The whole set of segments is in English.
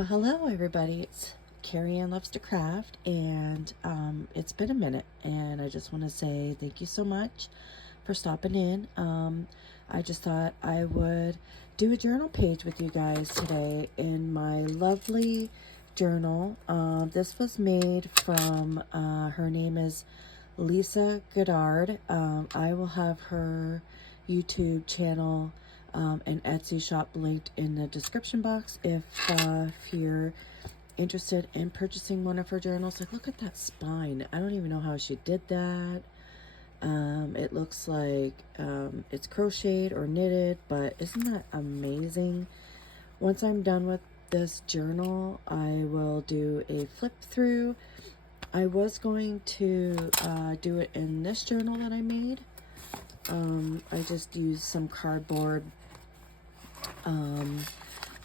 Well, hello everybody. It's Kerri-Ann Loves to Craft, and it's been a minute, and I just want to say thank you so much for stopping in. I just thought I would do a journal page with you guys today in my lovely journal. This was made from, her name is Lisa Goddard. I will have her YouTube channel and Etsy shop linked in the description box if you're interested in purchasing one of her journals. Like, look at that spine. I don't even know how she did that. It looks like it's crocheted or knitted, but isn't that amazing? Once I'm done with this journal, I will do a flip through. I was going to do it in this journal that I made. I just used some cardboard,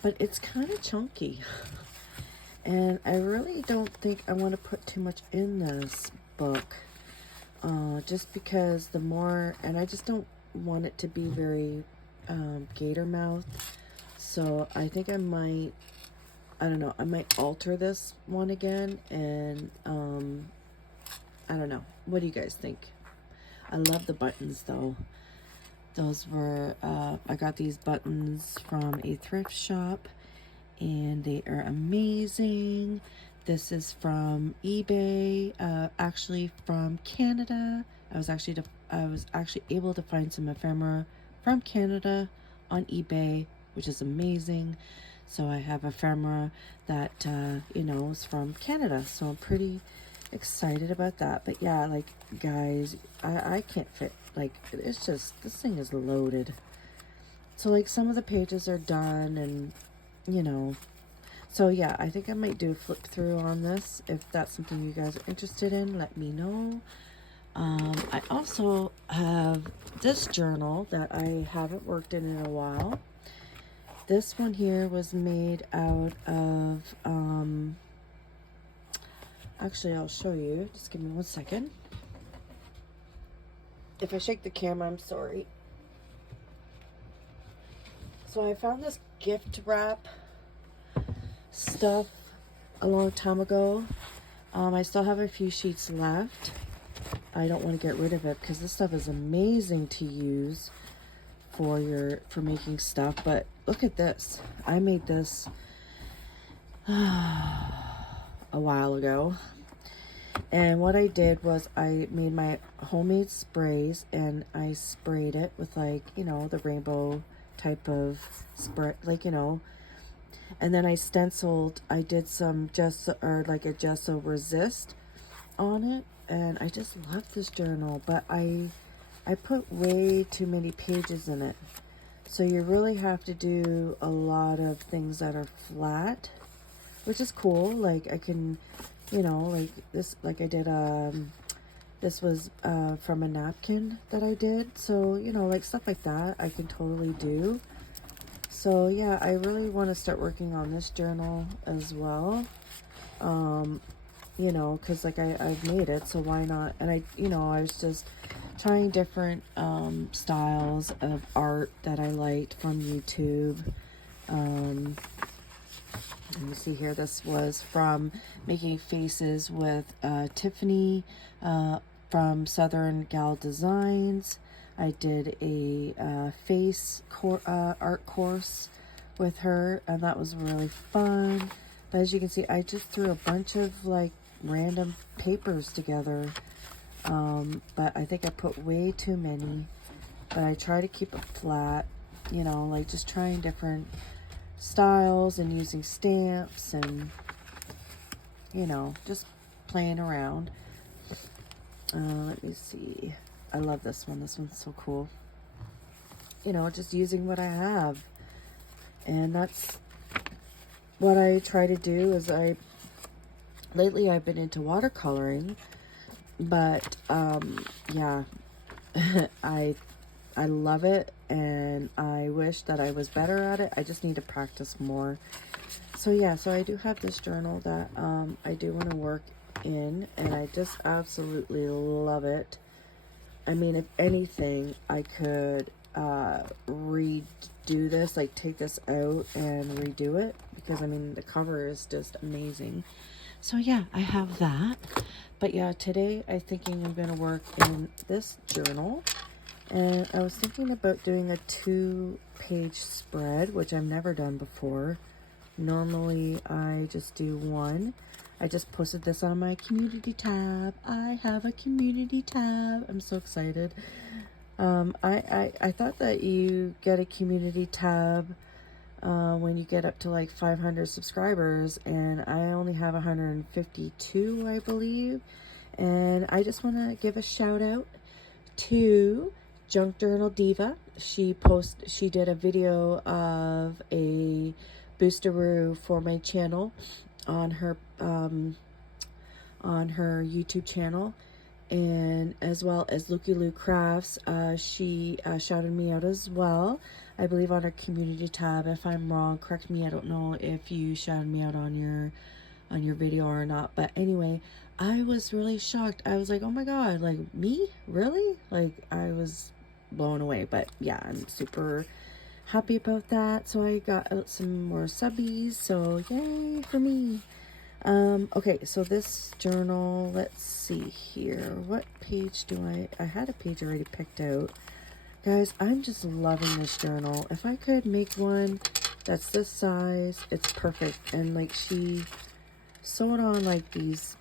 but it's kind of chunky. And I really don't think I want to put too much in this book, just because the more, and I just don't want it to be very gator mouth. So I think I might, I don't know, I might alter this one again, and I don't know. What do you guys think? I love the buttons though. Those were, I got these buttons from a thrift shop, and they are amazing. This is from eBay, actually from Canada. I was actually able to find some ephemera from Canada on eBay, which is amazing. So I have ephemera that, you know, is from Canada. So I'm pretty excited about that. But yeah, like, guys, I can't fit, like, it's just, this thing is loaded. So like, some of the pages are done, and you know, so yeah, I think I might do a flip through on this. If that's something you guys are interested in, let me know. I also have this journal that I haven't worked in a while. This one here was made out of, actually I'll show you, just give me 1 second. If I shake the camera, I'm sorry. So I found this gift wrap stuff a long time ago. I still have a few sheets left. I don't want to get rid of it because this stuff is amazing to use for making stuff. But look at this. I made this a while ago. And what I did was I made my homemade sprays, and I sprayed it with, like, you know, the rainbow type of spray, like, you know, and then I stenciled. I did some gesso, or like a gesso resist on it, and I just love this journal. But I put way too many pages in it, so you really have to do a lot of things that are flat, which is cool. Like, I can, you know, like this, like I did, this was from a napkin that I did. So, you know, like stuff like that I can totally do. So yeah, I really want to start working on this journal as well. You know, because like I've made it, so why not? And I, you know, I was just trying different styles of art that I liked from YouTube. Let me see here. This was from making faces with Tiffany from Southern Gal Designs. I did a face art course with her, and that was really fun. But as you can see, I just threw a bunch of like random papers together. But I think I put way too many. But I try to keep it flat, you know, like just trying different styles and using stamps and, you know, just playing around. Let me see. I love this one. This one's so cool. You know, just using what I have. And that's what I try to do. Is lately I've been into watercoloring, but yeah, I love it, and I wish that I was better at it. I just need to practice more. So yeah, so I do have this journal that I do want to work in, and I just absolutely love it. I mean, if anything, I could redo do this, like take this out and redo it, because I mean the cover is just amazing. So yeah, I have that. But yeah, today I'm thinking I'm gonna work in this journal, and I was thinking about doing a 2-page spread, which I've never done before. Normally I just do one. I just posted this on my community tab. I have a community tab. I'm so excited. I thought that you get a community tab when you get up to like 500 subscribers, and I only have 152, I believe. And I just want to give a shout out to Junk Journal Diva. She did a video of a boosteroo for my channel on her YouTube channel, and as well as Looky Lou Crafts. She shouted me out as well, I believe on her community tab. If I'm wrong, correct me. I don't know if you shouted me out on your video or not, but anyway, I was really shocked. I was like, oh my god, like, me? Really? Like, I was blown away. But yeah, I'm super happy about that. So I got out some more subbies, so yay for me. Okay, so this journal, let's see here. What page do I had a page already picked out. Guys, I'm just loving this journal. If I could make one that's this size, it's perfect. And like, she sewed on like these,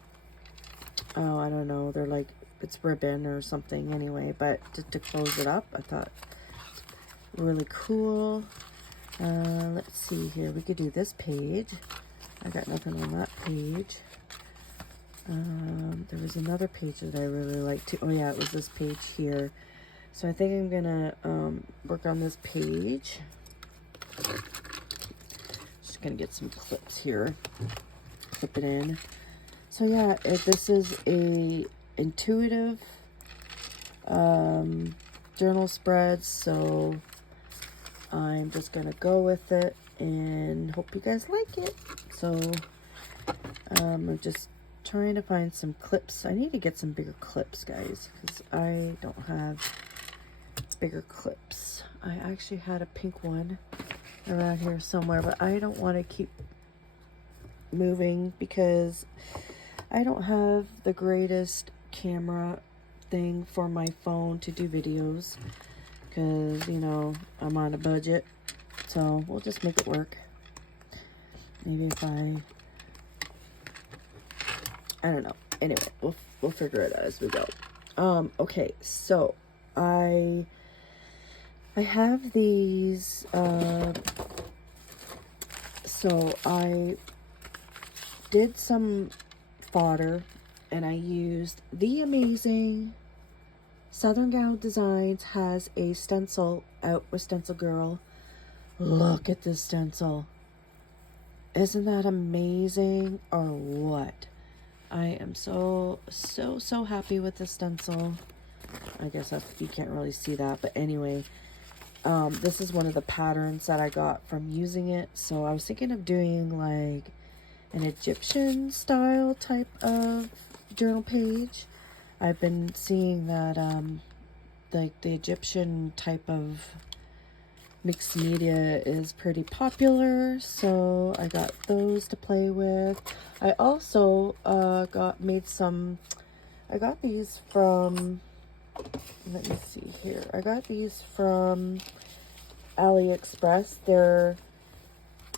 oh, I don't know, they're like, it's ribbon or something anyway, but to close it up, I thought really cool. Let's see here, we could do this page. I got nothing on that page. There was another page that I really liked too. Oh yeah, it was this page here. So I think I'm gonna work on this page. Just gonna get some clips here, clip it in. So yeah, this is a intuitive journal spread, so I'm just gonna go with it and hope you guys like it. So I'm just trying to find some clips. I need to get some bigger clips, guys, because I don't have bigger clips. I actually had a pink one around here somewhere, but I don't want to keep moving because I don't have the greatest camera thing for my phone to do videos, because, you know, I'm on a budget. So we'll just make it work. Maybe if I don't know. Anyway, we'll figure it out as we go. Okay, so I have these. So I did some fodder, and I used the amazing Southern Gal Designs has a stencil out with Stencilgirl. Look at this stencil. Isn't that amazing or what? I am so happy with this stencil. I guess you can't really see that, but anyway, this is one of the patterns that I got from using it. So I was thinking of doing like an Egyptian style type of journal page. I've been seeing that like the Egyptian type of mixed media is pretty popular, so I got those to play with. I also I got these from, let me see here, I got these from AliExpress. They're,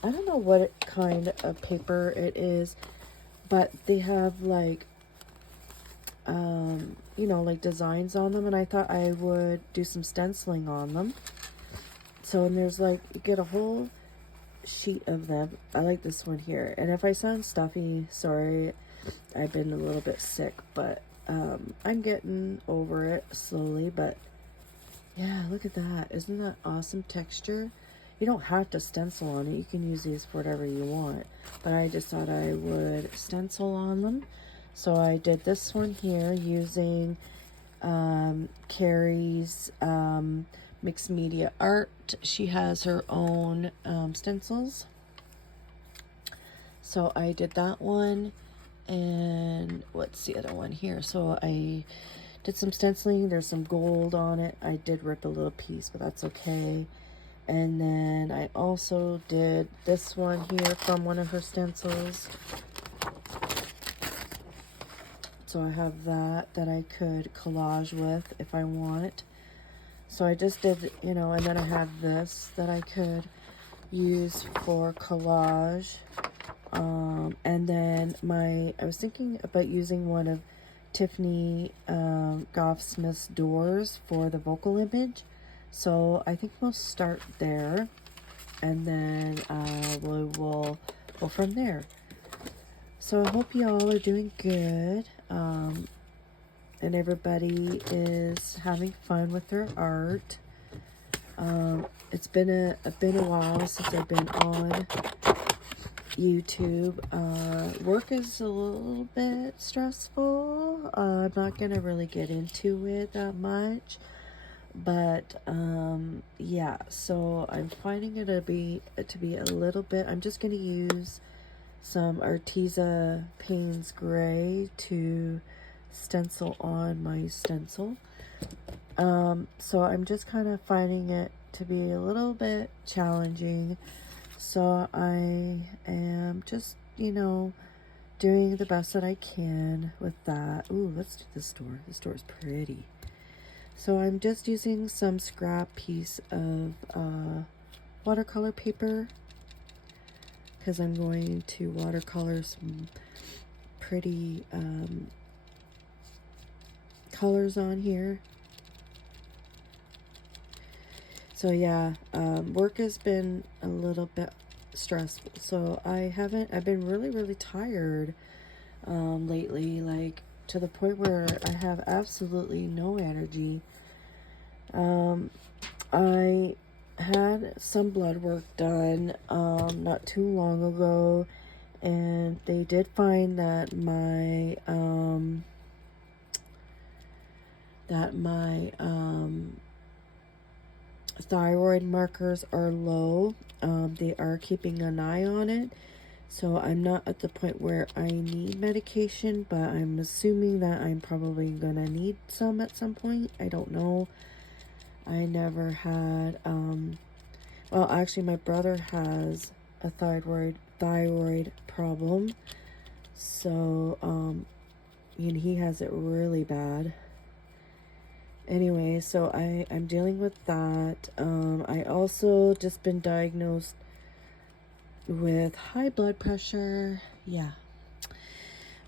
I don't know what kind of paper it is, but they have like you know, like designs on them, and I thought I would do some stenciling on them. So, and there's like, you get a whole sheet of them. I like this one here. And if I sound stuffy, sorry, I've been a little bit sick, but I'm getting over it slowly. But yeah, look at that. Isn't that awesome texture? You don't have to stencil on it. You can use these for whatever you want. But I just thought I would stencil on them. So I did this one here using Kari's mixed media art. She has her own stencils. So I did that one. And what's the other one here? So I did some stenciling. There's some gold on it. I did rip a little piece, but that's okay. And then I also did this one here from one of her stencils. So I have that I could collage with if I want. So I just did, you know, and then I have this that I could use for collage. And then I was thinking about using one of Tiffany Goffsmith's doors for the vocal image. So I think we'll start there, and then we will go from there. So I hope you all are doing good, and everybody is having fun with their art. It's been a while since I've been on YouTube. Work is a little bit stressful. I'm not gonna really get into it that much, but yeah. So I'm finding it to be a little bit. I'm just gonna use some Arteza Payne's Gray to stencil on my stencil. So I'm just kind of finding it to be a little bit challenging. So I am just, you know, doing the best that I can with that. Ooh, let's do this door. This door is pretty. So I'm just using some scrap piece of watercolor paper, because I'm going to watercolor some pretty colors on here. So yeah, work has been a little bit stressful. So I've been really tired lately, like to the point where I have absolutely no energy. I had some blood work done not too long ago, and they did find that my thyroid markers are low. They are keeping an eye on it, so I'm not at the point where I need medication, but I'm assuming that I'm probably gonna need some at some point. I don't know. I never had well, actually my brother has a thyroid problem, so and he has it really bad. Anyway, so I'm dealing with that. I also just been diagnosed with high blood pressure. Yeah.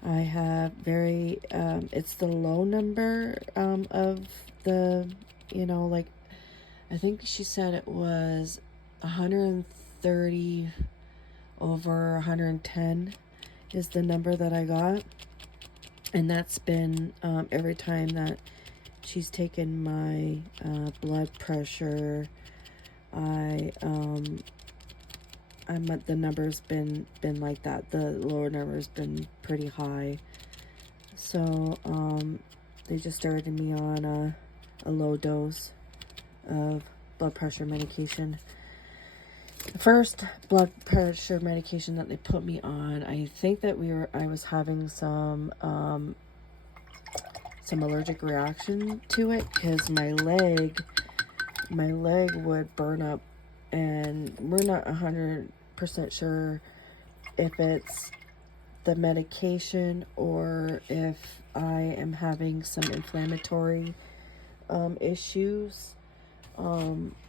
I have very, it's the low number of the, you know, like, I think she said it was 130 over 110 is the number that I got. And that's been every time that she's taken my blood pressure, the number's been like that. The lower number's been pretty high. So they just started me on a low dose of blood pressure medication. The first blood pressure medication that they put me on, I think that I was having some allergic reaction to it, because my leg would burn up, and we're not 100% sure if it's the medication or if I am having some inflammatory issues.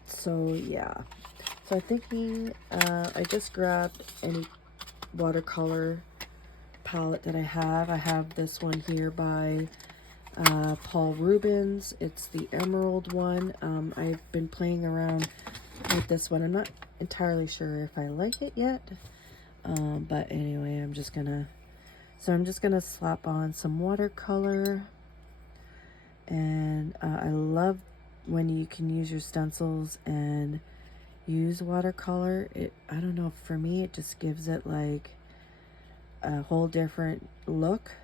So yeah, so I'm thinking I just grabbed any watercolor palette that I have. I have this one here by Paul Rubens. It's the emerald one. I've been playing around with this one. I'm not entirely sure if I like it yet, but anyway, I'm just gonna slap on some watercolor. And I love when you can use your stencils and use watercolor. I don't know, for me it just gives it like a whole different look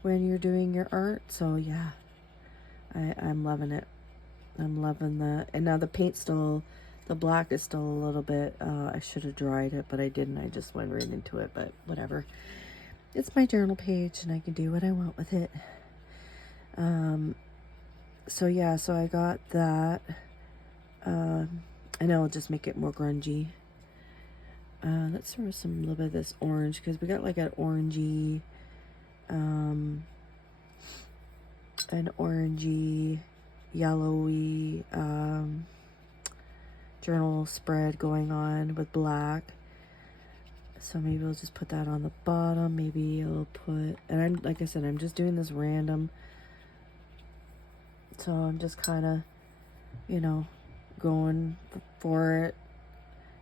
when you're doing your art. So yeah, I'm loving it. I'm loving that. And now the paint still, the black is still a little bit, I should have dried it, but I didn't. I just went right into it, but whatever. It's my journal page and I can do what I want with it. So yeah, so I got that. And And it'll just make it more grungy. Let's throw some little bit of this orange, because we got like an orangey, yellowy, journal spread going on with black. So maybe we'll just put that on the bottom. Maybe I'll put, and I'm, like I said, I'm just doing this random. So I'm just kind of, you know, going for it.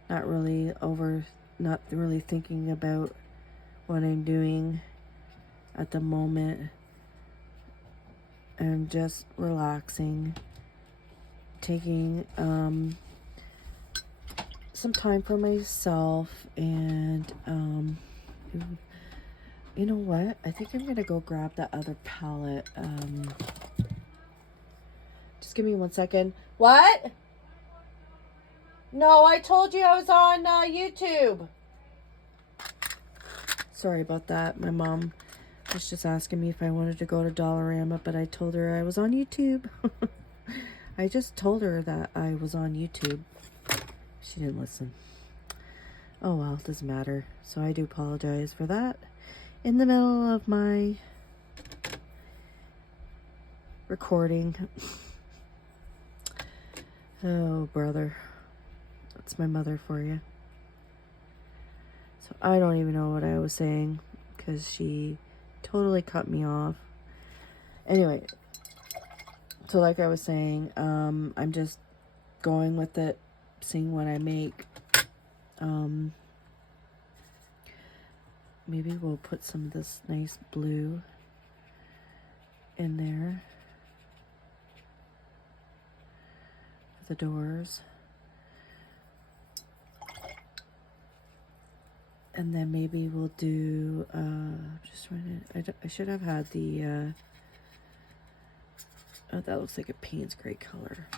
Not really thinking about what I'm doing at the moment. I'm just relaxing, taking some time for myself, and you know what? I think I'm gonna go grab that other palette. Just give me 1 second. What? No, I told you I was on YouTube. Sorry about that. My mom was just asking me if I wanted to go to Dollarama, but I told her I was on YouTube. I just told her that I was on YouTube. She didn't listen. Oh well, it doesn't matter. So I do apologize for that. In the middle of my recording. Oh, brother. That's my mother for you. So I don't even know what I was saying, because she totally cut me off. Anyway, so like I was saying, I'm just going with it, seeing what I make. Maybe we'll put some of this nice blue in there for the doors. And then maybe we'll do, just trying to, I should have had the, oh, that looks like a Payne's gray color.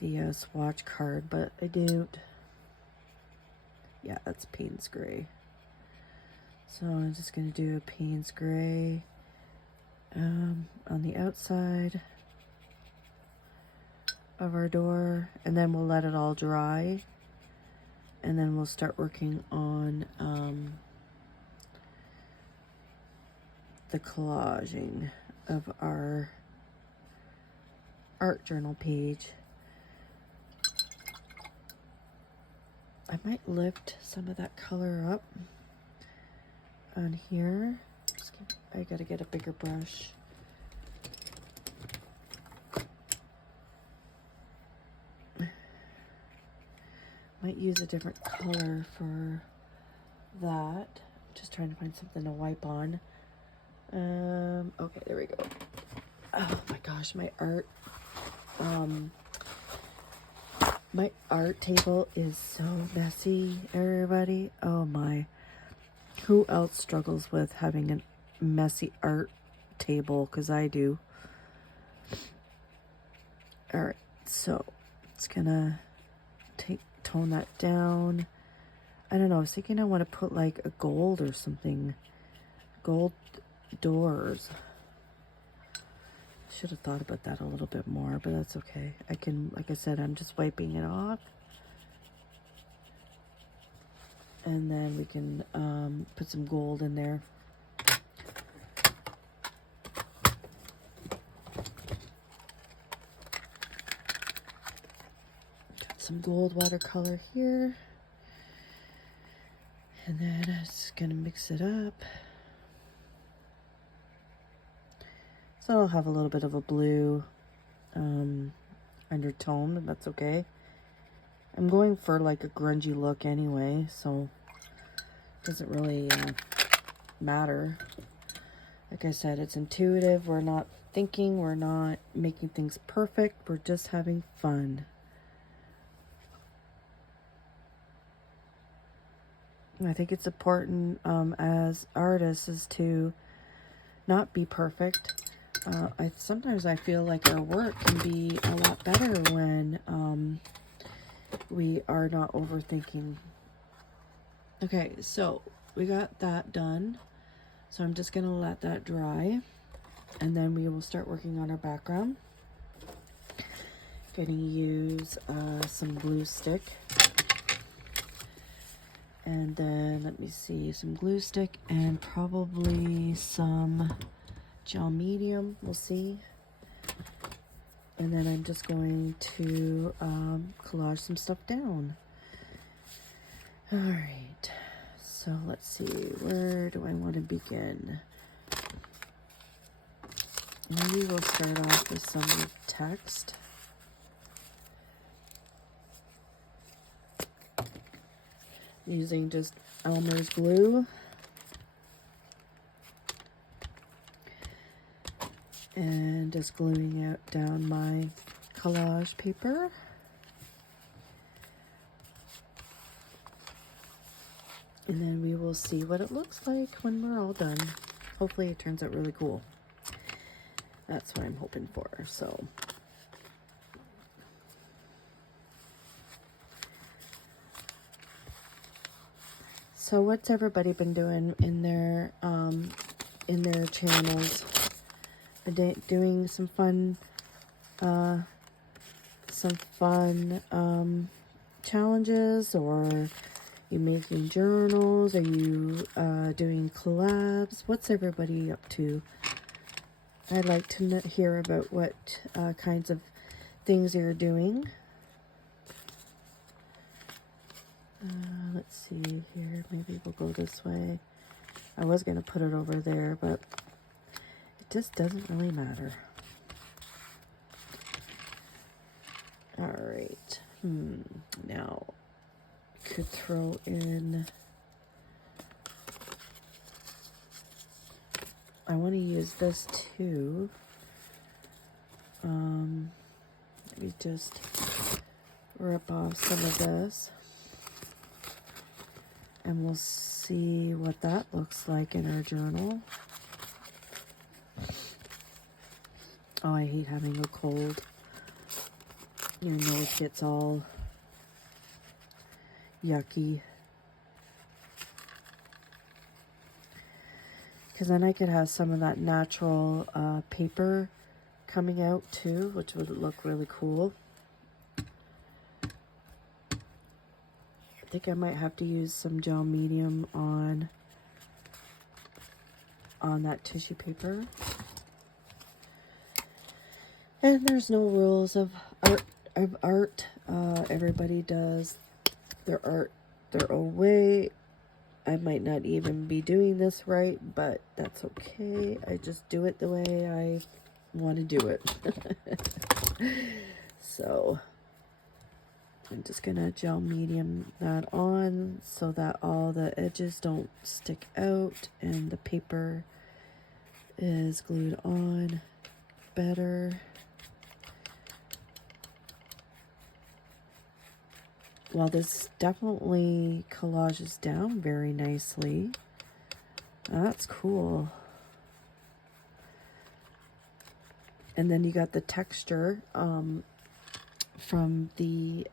The swatch card, but I don't. Yeah, that's Payne's gray. So I'm just going to do a Payne's gray on the outside of our door, and then we'll let it all dry. And then we'll start working on the collaging of our art journal page. I might lift some of that color up on here. I gotta get a bigger brush. Might use a different color for that. Just trying to find something to wipe on. Okay, there we go. Oh my gosh, my art table is so messy, everybody. Oh my. Who else struggles with having a messy art table? Because I do. Alright, so it's gonna tone that down. I don't know, I was thinking I want to put like a gold or something. Gold doors. Should have thought about that a little bit more, but that's okay. I can, like I said, I'm just wiping it off. And then we can put some gold in there. Some gold watercolor here, and then I'm just gonna mix it up. So I'll have a little bit of a blue undertone, and that's okay. I'm going for like a grungy look anyway, so it doesn't really matter. Like I said, it's intuitive. We're not thinking, we're not making things perfect, we're just having fun. I think it's important as artists is to not be perfect. Sometimes I feel like our work can be a lot better when we are not overthinking. Okay, so we got that done. So I'm just going to let that dry. And then we will start working on our background. Gonna use some glue stick. And then, let me see, some glue stick and probably some gel medium. We'll see. And then I'm just going to collage some stuff down. All right. So let's see, where do I want to begin? Maybe we'll start off with some text. Using just Elmer's glue. And just gluing out down my collage paper. And then we will see what it looks like when we're all done. Hopefully it turns out really cool. That's what I'm hoping for, so. So what's everybody been doing in their channels? Doing some fun challenges, or you making journals? Are you doing collabs? What's everybody up to? I'd like to hear about what kinds of things you're doing. Let's see here. Maybe we'll go this way. I was going to put it over there, but it just doesn't really matter. All right. Now, could throw in. I want to use this too. Let me just rip off some of this. And we'll see what that looks like in our journal. Oh, I hate having a cold. Your nose gets all yucky. Because then I could have some of that natural paper coming out too, which would look really cool. I think I might have to use some gel medium on that tissue paper. And there's no rules of art. Everybody does their art their own way. I might not even be doing this right, but that's okay. I just do it the way I want to do it. So I'm just gonna gel medium that on so that all the edges don't stick out and the paper is glued on better. Well, this definitely collages down very nicely. That's cool. And then you got the texture from the,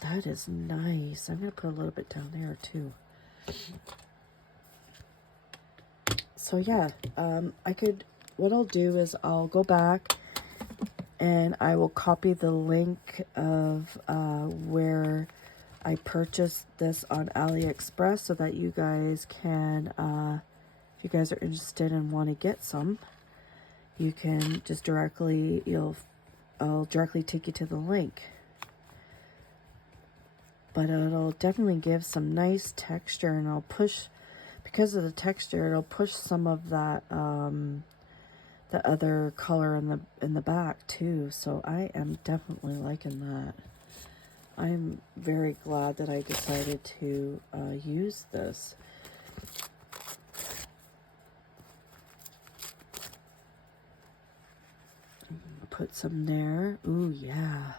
that is nice. I'm going to put a little bit down there too. So yeah, what I'll do is I'll go back and I will copy the link of where I purchased this on AliExpress so that you guys can, if you guys are interested and want to get some, you can just I'll directly take you to the link. But it'll definitely give some nice texture, and I'll push, because of the texture, it'll push some of that, the other color in the back too. So I am definitely liking that. I'm very glad that I decided to use this. Put some there. Ooh, yeah.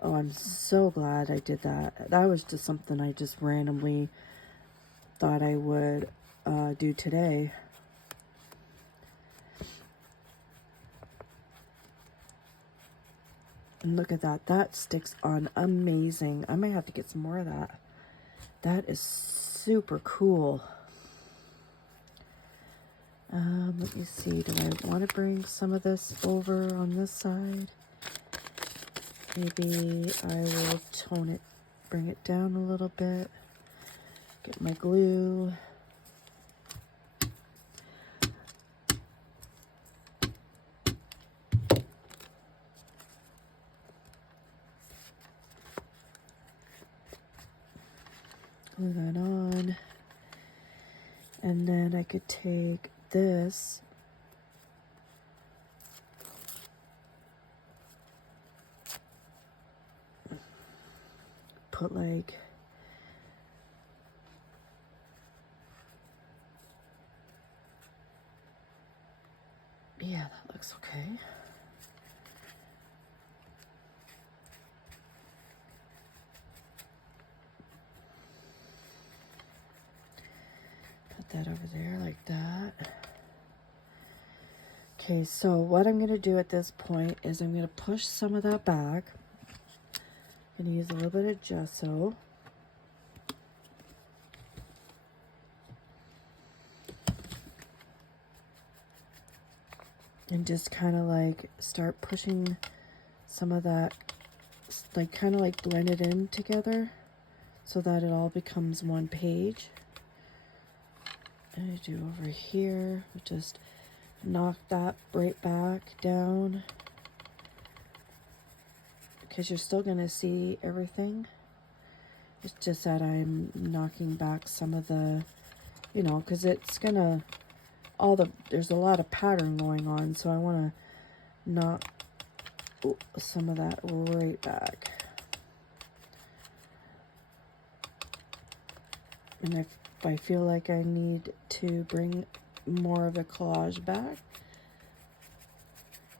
Oh, I'm so glad I did that. That was just something I just randomly thought I would do today. And look at that. That sticks on amazing. I might have to get some more of that. That is super cool. Let me see, do I want to bring some of this over on this side? Maybe I will tone it, bring it down a little bit, get my glue. Glue that on. And then I could take this put like yeah, that looks okay. Put that over there like that. Okay, so what I'm going to do at this point is I'm going to push some of that back. I'm going to use a little bit of gesso. And just kind of like start pushing some of that, like kind of like blend it in together so that it all becomes one page. And I do over here, just knock that right back down because you're still going to see everything. It's just that I'm knocking back some of the, you know, because it's going to, there's a lot of pattern going on, so I want to knock some of that right back. And if I feel like I need to bring more of the collage back,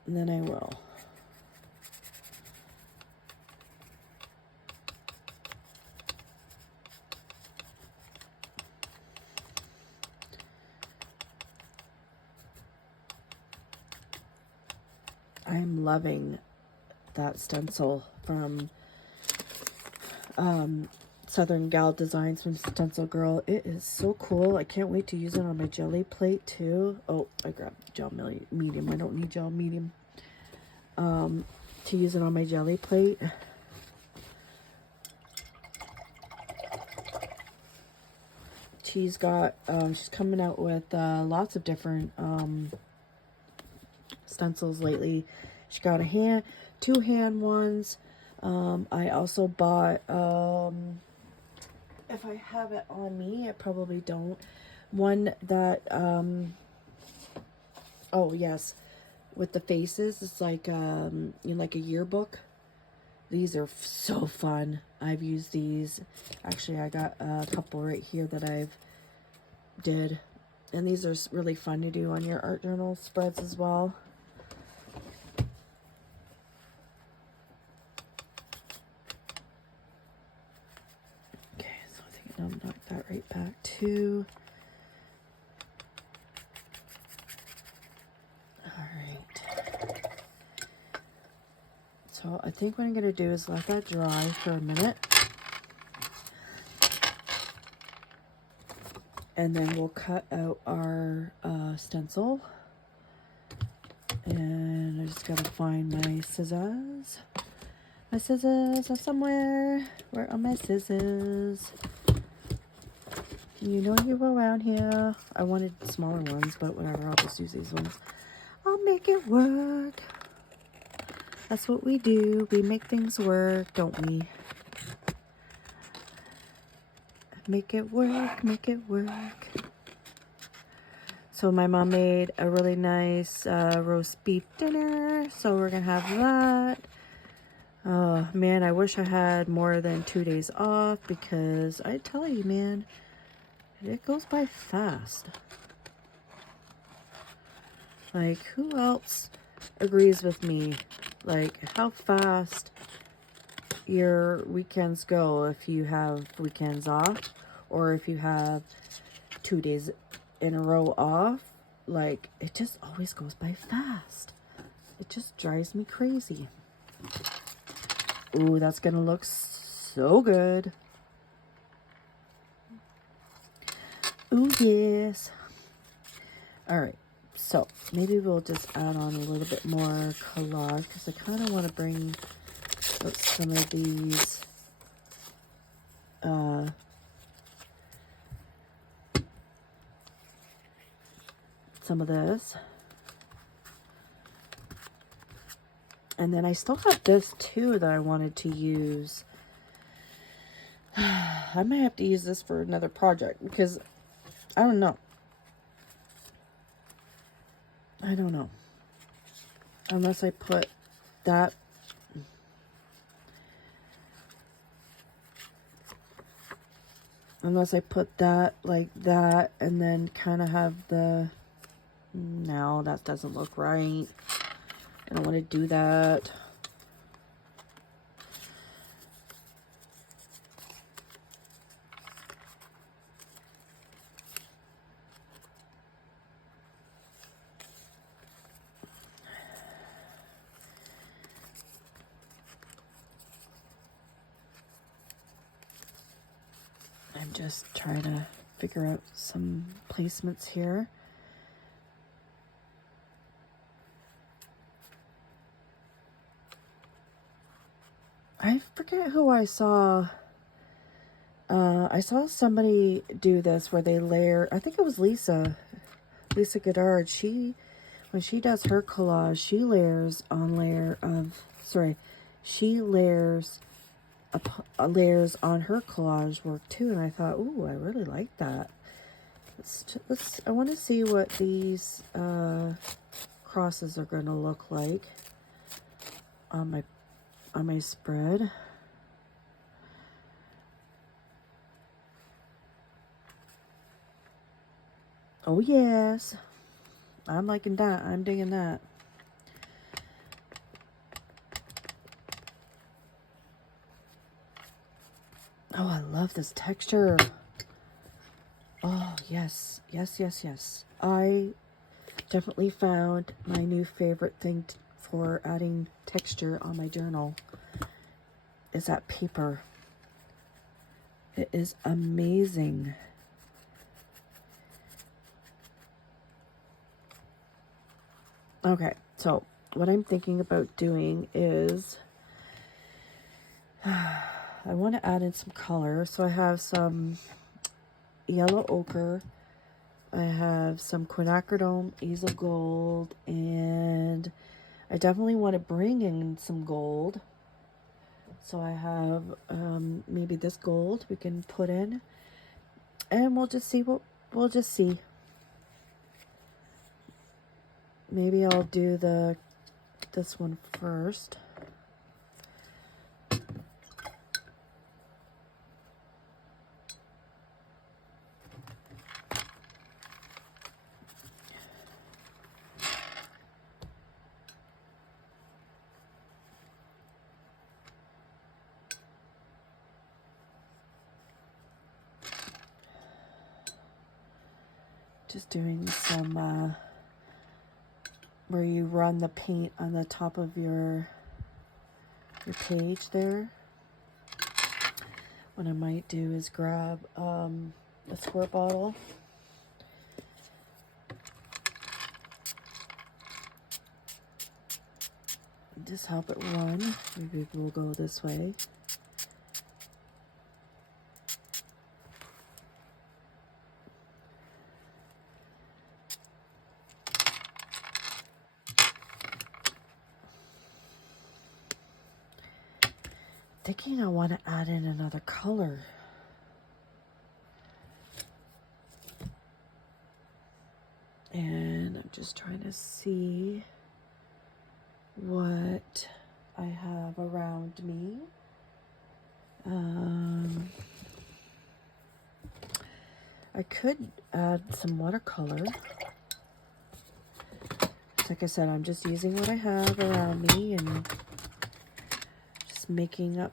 then I will. I'm loving that stencil from Southern Gal Designs from Stencilgirl. It is so cool. I can't wait to use it on my jelly plate too. Oh, I grabbed gel medium. I don't need gel medium. To use it on my jelly plate. She's got, she's coming out with lots of different stencils lately. She got two hand ones. I also bought, if I have it on me, I probably don't. One that, oh yes, with the faces, it's like, you know, like a yearbook. These are so fun. I've used these. Actually, I got a couple right here that I've did. And these are really fun to do on your art journal spreads as well. Okay, so I think I'll knock that right back too. So I think what I'm going to do is let that dry for a minute. And then we'll cut out our stencil. And I just got to find my scissors. My scissors are somewhere. Where are my scissors? You know you were around here. I wanted smaller ones, but whatever. I'll just use these ones. I'll make it work. That's what we do. We make things work, don't we? Make it work, make it work. So my mom made a really nice roast beef dinner. So we're going to have that. Oh, man, I wish I had more than 2 days off because I tell you, man, it goes by fast. Like, who else agrees with me? Like, how fast your weekends go if you have weekends off, or if you have 2 days in a row off. Like, it just always goes by fast. It just drives me crazy. Ooh, that's gonna look so good. Ooh, yes. All right, so maybe we'll just add on a little bit more collage because I kind of want to bring out some of these some of this. And then I still have this too that I wanted to use. I might have to use this for another project because I don't know. I don't know. Unless I put that. Unless I put that like that and then kind of have the. No, that doesn't look right. I don't want to do that. I'm just trying to figure out some placements here. I forget who I saw. I saw somebody do this where they layer, I think it was Lisa Goddard. When she does her collage, she layers on layer of, she layers layers on her collage work too. And I thought, ooh, I really like that. I want to see what these crosses are going to look like on my spread. Oh yes, I'm liking that. I'm digging that. Oh, I love this texture. Oh yes, yes, yes, yes. I definitely found my new favorite thing for adding texture on my journal is that paper. It is amazing. Okay, so what I'm thinking about doing is I want to add in some color. So I have some yellow ochre, I have some quinacridone easel gold, and I definitely want to bring in some gold. So I have maybe this gold we can put in, and we'll just see what we'll just see. Maybe I'll do this one first. Just doing some where you run the paint on the top of your page there. What I might do is grab a squirt bottle. Just help it run. Maybe we'll go this way. Thinking I want to add in another color. And I'm just trying to see what I have around me. I could add some watercolor. Like I said, I'm just using what I have around me and just making up.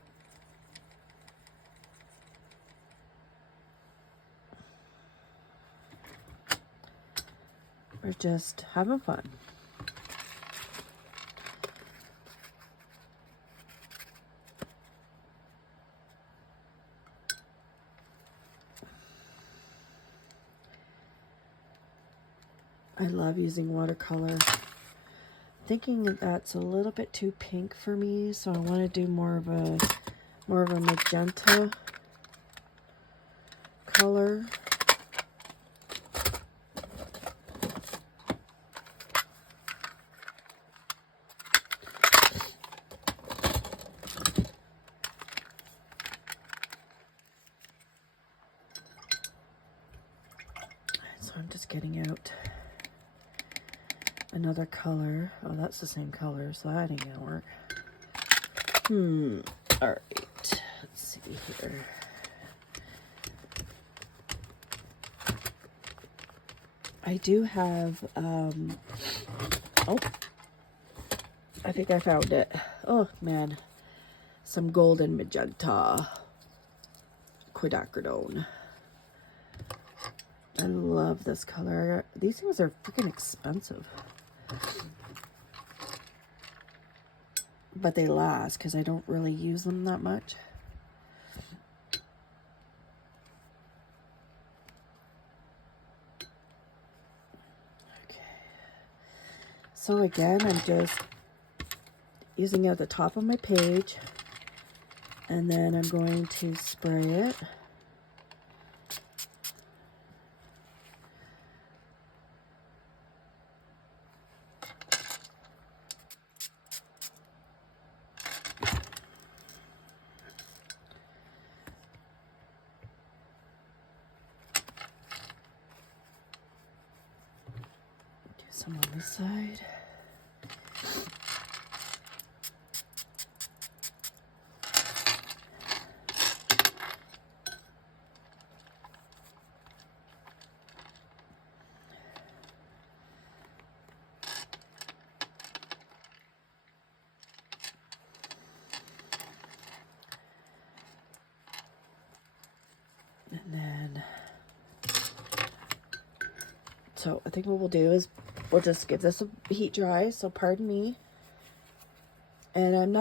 We're just having fun. I love using watercolor. Thinking that that's a little bit too pink for me, so I want to do more of a magenta color. So I'm just getting out another color. Oh, that's the same color, so that ain't gonna work. All right, let's see here. I do have, oh, I think I found it. Oh, man. Some golden magenta quinacridone. I love this color. These things are freaking expensive. But they last because I don't really use them that much. Okay. So again, I'm just using it at the top of my page. And then I'm going to spray it. Some on this side. And then, so I think what we'll do is we'll just give this a heat dry, so pardon me. And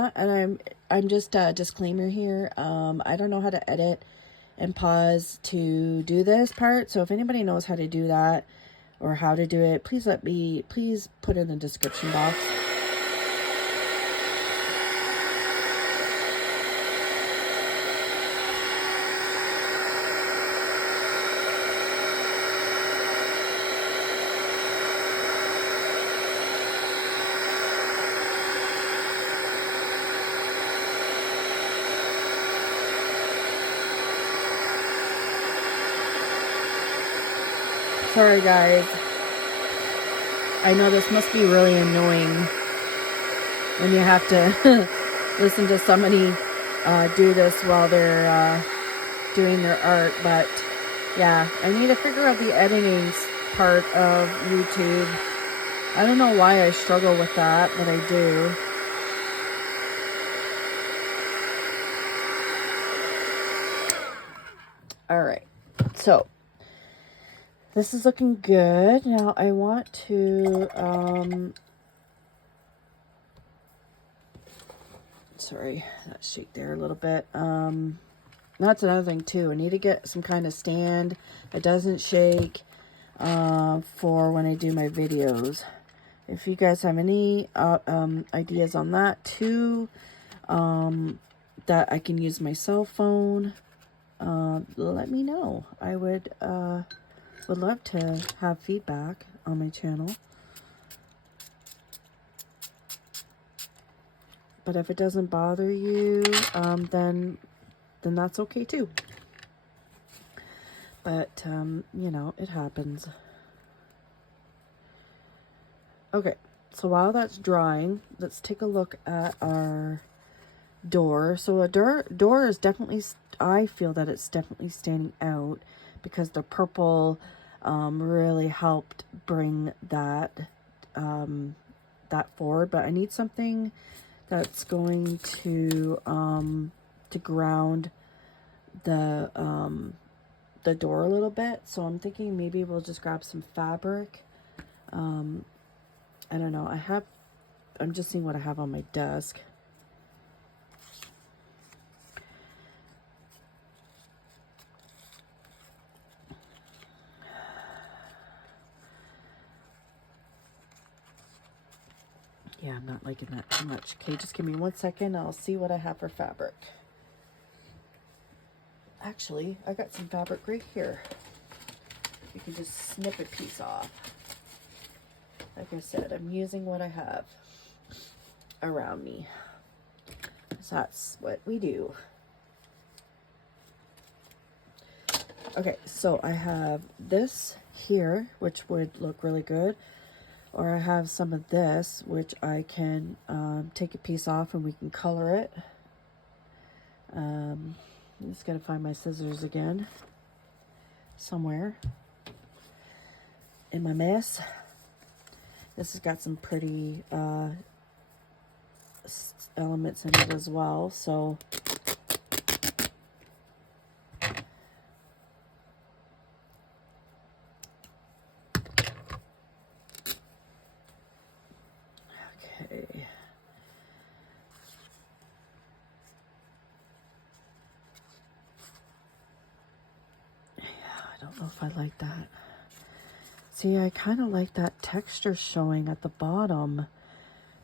I'm just a disclaimer here. I don't know how to edit and pause to do this part. So if anybody knows how to do that or how to do it, please put in the description box. Sorry guys, I know this must be really annoying when you have to listen to somebody do this while they're doing their art, but yeah, I need to figure out the editing part of YouTube. I don't know why I struggle with that, but I do. All right, so this is looking good. Now I want to, sorry, that shake there a little bit. That's another thing too. I need to get some kind of stand that doesn't shake for when I do my videos. If you guys have any ideas on that too, that I can use my cell phone, let me know. I would love to have feedback on my channel. But if it doesn't bother you, then that's okay too. But, you know, it happens. Okay, so while that's drying, let's take a look at our door. So a door is definitely, I feel that it's definitely standing out because the purple really helped bring that that forward. But I need something that's going to ground the door a little bit. So I'm thinking maybe we'll just grab some fabric. I don't know. I'm just seeing what I have on my desk. Yeah, I'm not liking that too much. Okay, just give me 1 second. I'll see what I have for fabric. Actually, I got some fabric right here. You can just snip a piece off. Like I said, I'm using what I have around me. So that's what we do. Okay, so I have this here, which would look really good. Or I have some of this, which I can take a piece off and we can color it. I'm just going to find my scissors again. Somewhere in my mess. This has got some pretty elements in it as well, so okay. Yeah, I don't know if I like that. See, I kind of like that texture showing at the bottom.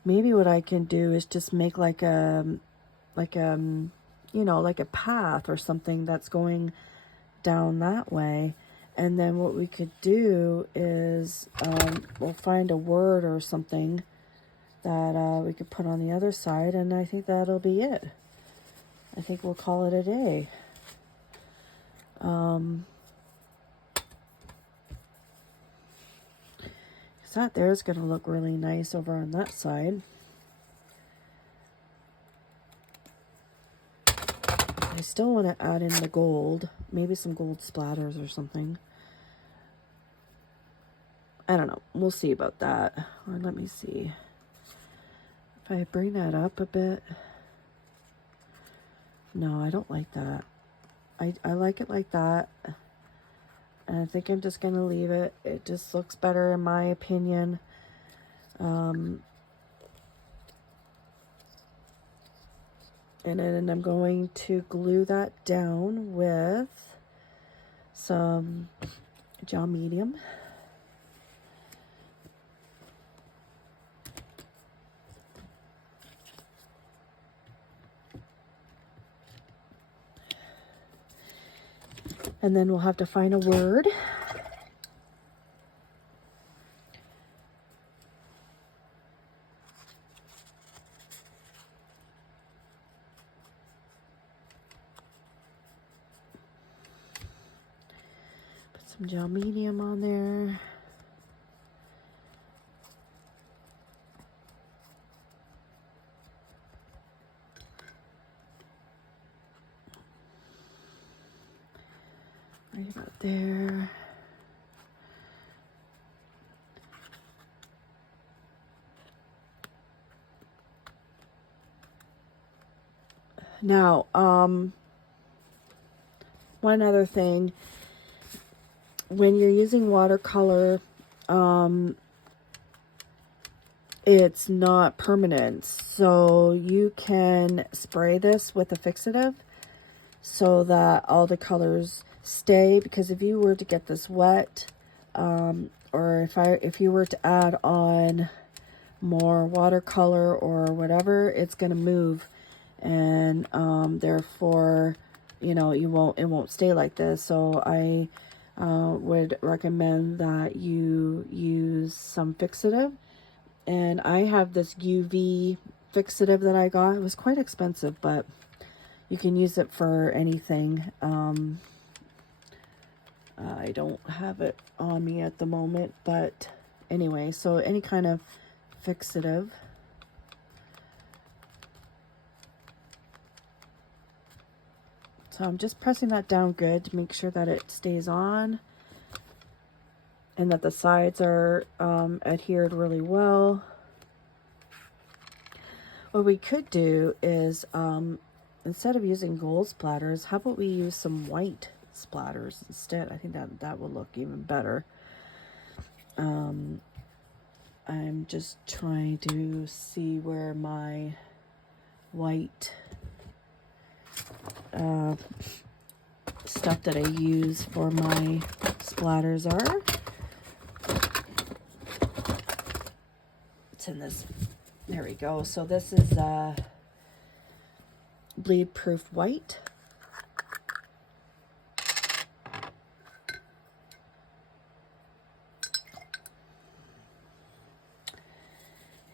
Maybe what I can do is just make like a, you know, like a path or something that's going down that way. And then what we could do is we'll find a word or something that we could put on the other side, and I think that'll be it. I think we'll call it a day. That there is going to look really nice over on that side. I still want to add in the gold, maybe some gold splatters or something. I don't know. We'll see about that. Or let me see. If I bring that up a bit. No, I don't like that. I like it like that. And I think I'm just going to leave it. It just looks better in my opinion. And then I'm going to glue that down with some gel medium. And then we'll have to find a word. Put some gel medium on there. Right about there. Now, one other thing, when you're using watercolor, it's not permanent, so you can spray this with a fixative so that all the colors stay, because if you were to get this wet, or if you were to add on more watercolor or whatever, it's going to move, and therefore, you know, it won't stay like this. So I would recommend that you use some fixative, and I have this UV fixative that I got. It was quite expensive, but you can use it for anything. I don't have it on me at the moment, but anyway, so any kind of fixative. So I'm just pressing that down good to make sure that it stays on and that the sides are adhered really well. What we could do is, instead of using gold splatters, how about we use some white splatters instead? I think that will look even better. I'm just trying to see where my white stuff that I use for my splatters are. It's in this There we go. So this is bleed proof white.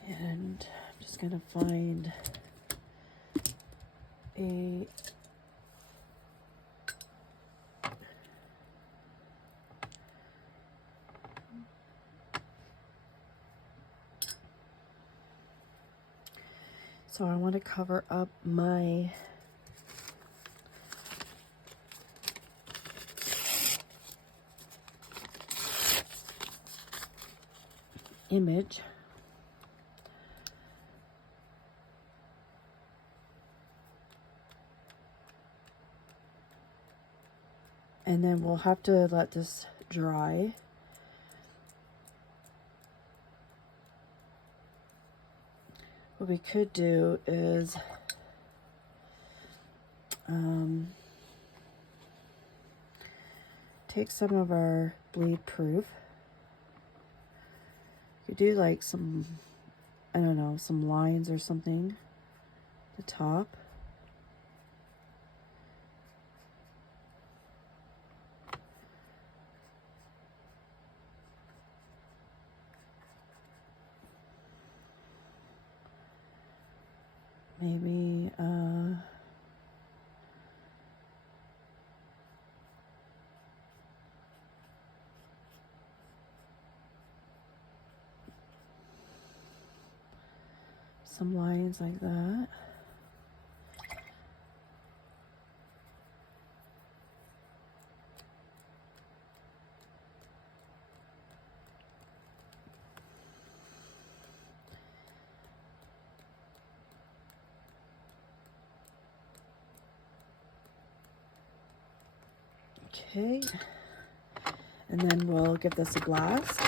And I'm just going to find a so I want to cover up my image. And then we'll have to let this dry. What we could do is take some of our bleed proof. You do like some, I don't know, some lines or something at the top. Maybe some lines like that. Okay, and then we'll give this a blast.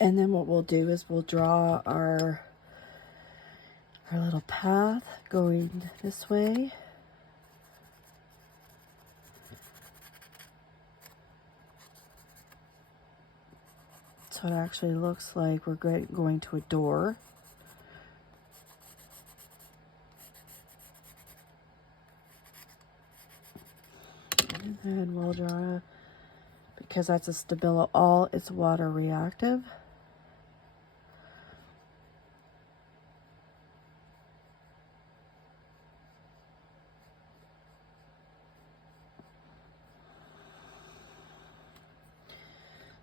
And then what we'll do is we'll draw our little path going this way. So it actually looks like we're going to a door. And then we'll draw, because that's a Stabilo all, it's water reactive.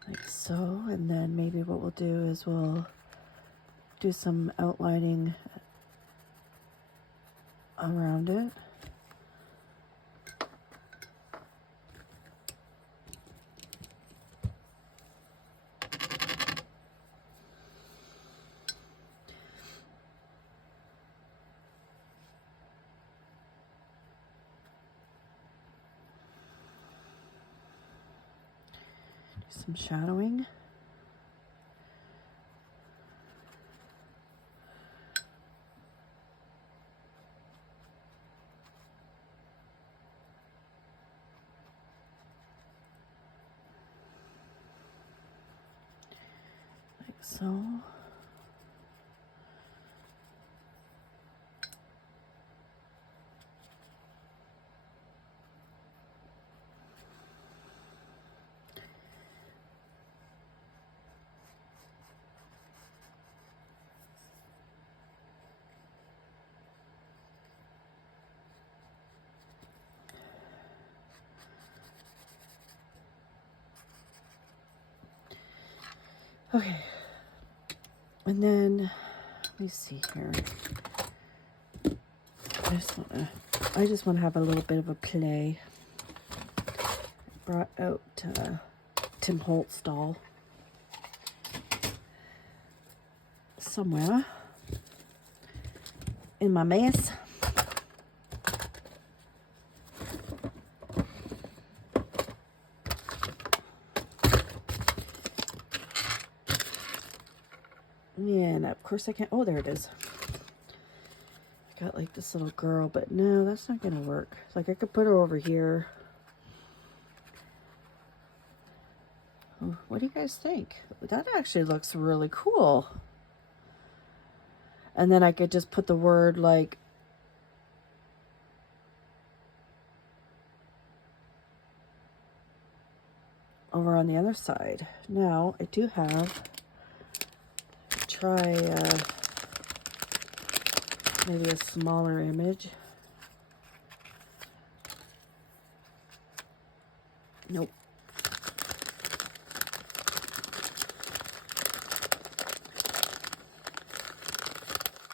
Like so, and then maybe what we'll do is we'll do some outlining around it. Some shadowing. Like so. Okay. And then, let me see here. I just want to have a little bit of a play. Brought out Tim Holtz doll somewhere in my mess. And of course I can't. Oh, there it is. I got like this little girl, but no, that's not gonna work. Like I could put her over here. What do you guys think? That actually looks really cool. And then I could just put the word like over on the other side. Now I do have try maybe a smaller image. Nope.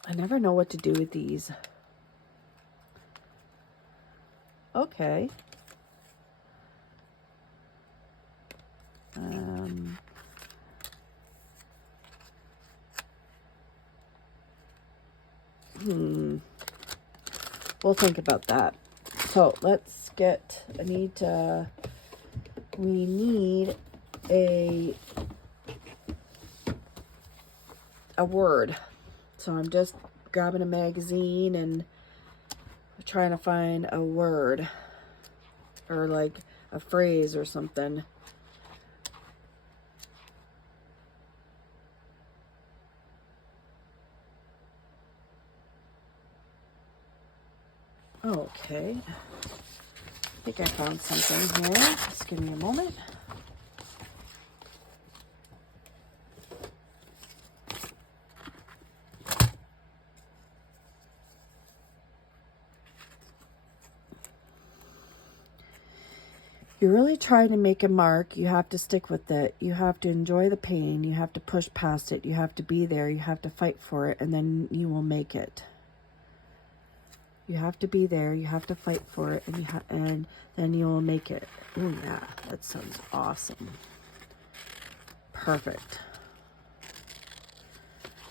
I never know what to do with these. Okay. We'll think about that. So let's get, we need a word. So I'm just grabbing a magazine and trying to find a word or like a phrase or something. Okay, I think I found something here. Just give me a moment. You're really trying to make a mark. You have to stick with it. You have to enjoy the pain. You have to push past it. You have to be there. You have to fight for it, and then you will make it. You have to be there, you have to fight for it, and then you will make it. Oh yeah, that sounds awesome. Perfect.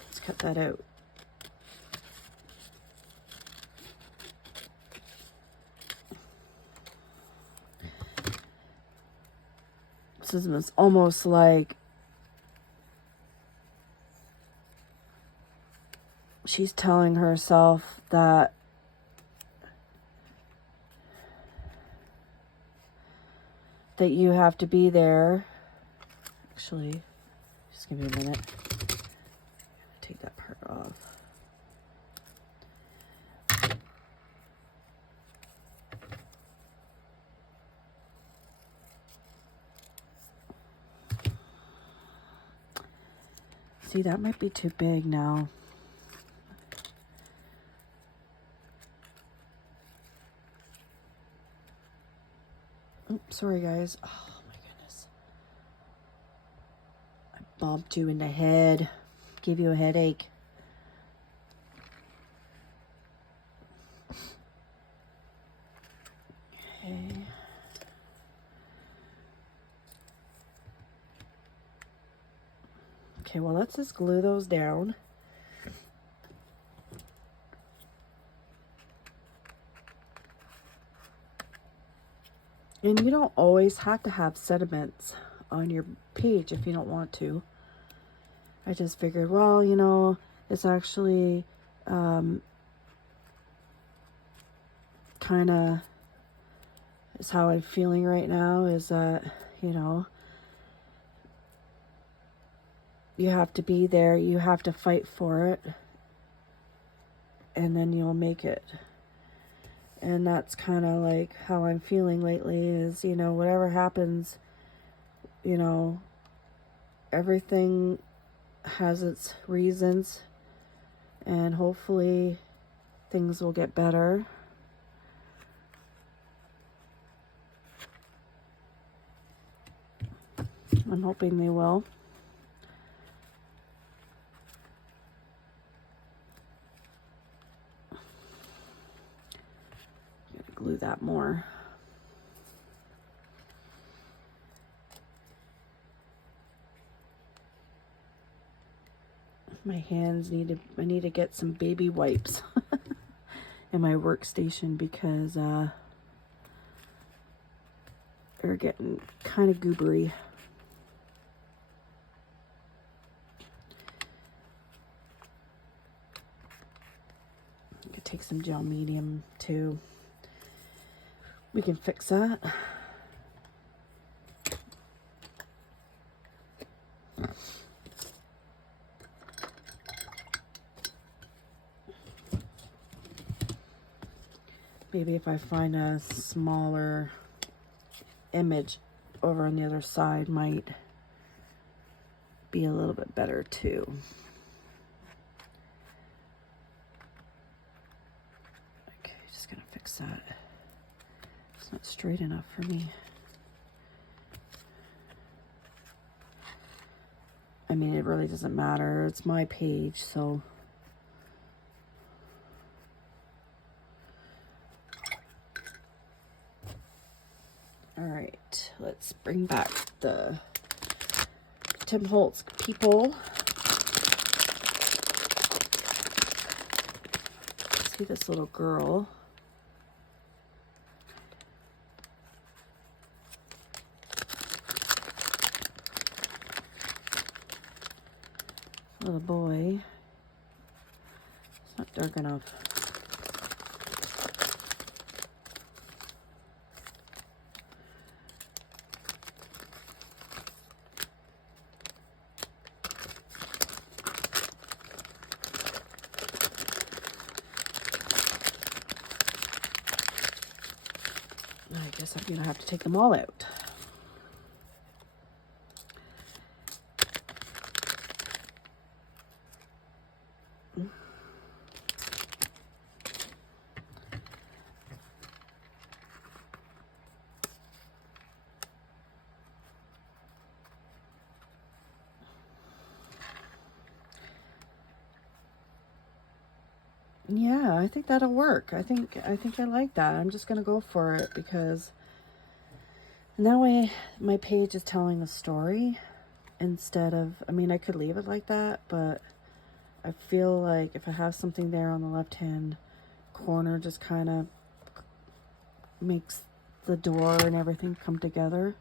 Let's cut that out. This is almost like she's telling herself that you have to be there. Actually, just give me a minute. Take that part off. See, that might be too big now. Oops, sorry guys. Oh my goodness. I bumped you in the head. Give you a headache. Okay. Okay, well, let's just glue those down. And you don't always have to have sentiments on your page if you don't want to. I just figured, well, you know, it's actually kind of is how I'm feeling right now, is that, you know, you have to be there, you have to fight for it, and then you'll make it. And that's kind of like how I'm feeling lately is, you know, whatever happens, you know, everything has its reasons, and hopefully things will get better. I'm hoping they will. that more. My hands I need to get some baby wipes in my workstation because they're getting kind of goobery. I could take some gel medium too. We can fix that. Maybe if I find a smaller image over on the other side might be a little bit better too. Okay, just gonna fix that. It's not straight enough for me. I mean, it really doesn't matter. It's my page, so. All right, let's bring back the Tim Holtz people. See this little girl. Little boy. It's not dark enough. I guess I'm gonna have to take them all out. Yeah, I think that'll work. I think I like that. I'm just gonna go for it because that way my page is telling a story instead of, I mean, I could leave it like that, but I feel like if I have something there on the left hand corner, just kind of makes the door and everything come together.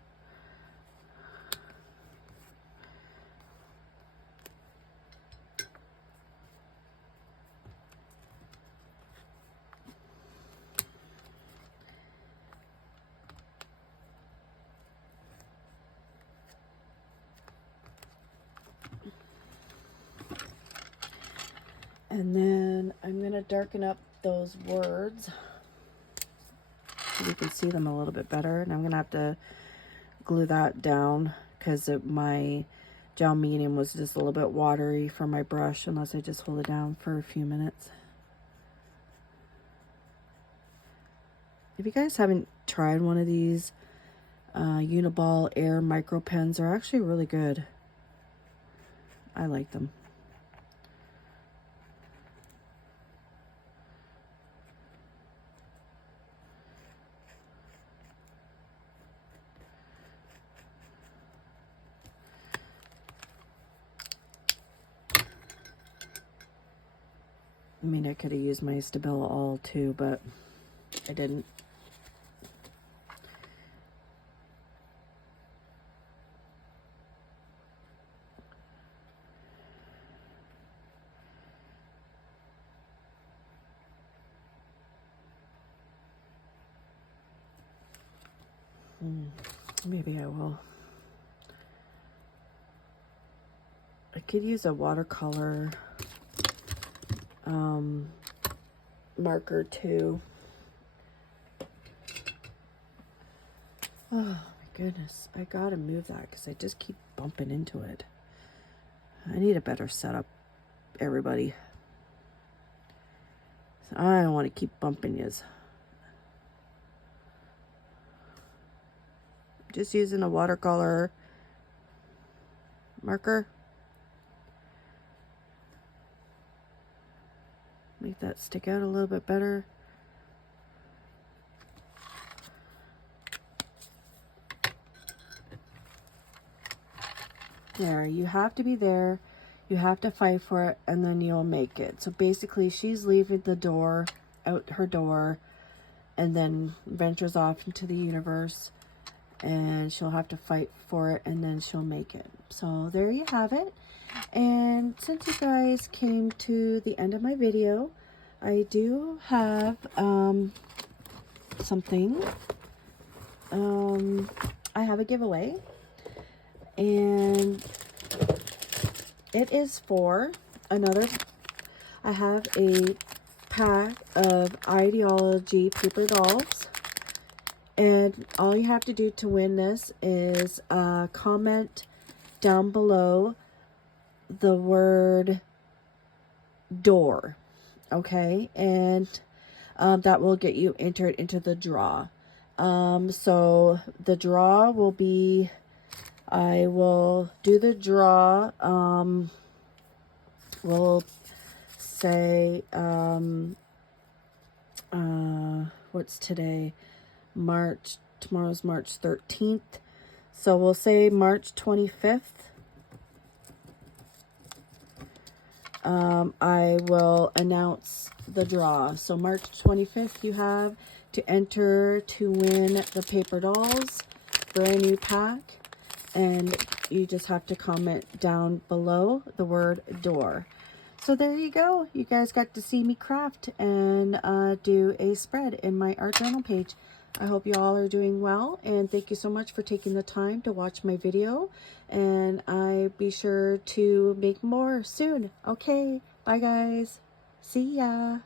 And then I'm going to darken up those words so you can see them a little bit better. And I'm going to have to glue that down because my gel medium was just a little bit watery for my brush unless I just hold it down for a few minutes. If you guys haven't tried one of these Uniball Air micro pens, they're actually really good. I like them. I mean, I could have used my Stabilo All too, but I didn't. Maybe I will. I could use a watercolor marker too. Oh my goodness, I gotta move that because I just keep bumping into it. I need a better setup, everybody. I don't want to keep bumping yous. Just using a watercolor marker. Make that stick out a little bit better. There, you have to be there. You have to fight for it, and then you'll make it. So basically, she's leaving the door, out her door, and then ventures off into the universe, and she'll have to fight for it, and then she'll make it. So there you have it. And since you guys came to the end of my video, I do have something. I have a giveaway, and it is for another. I have a pack of Ideology paper dolls, and all you have to do to win this is comment down below the word door, okay, and that will get you entered into the draw. So the draw will be, I will do the draw, we'll say, what's today? Tomorrow's March 13th. So we'll say March 25th. I will announce the draw. So March 25th, you have to enter to win the paper dolls, brand new pack, and you just have to comment down below the word door. So there you go. You guys got to see me craft and do a spread in my art journal page. I hope you all are doing well, and thank you so much for taking the time to watch my video, and I be sure to make more soon. Okay, bye guys. See ya.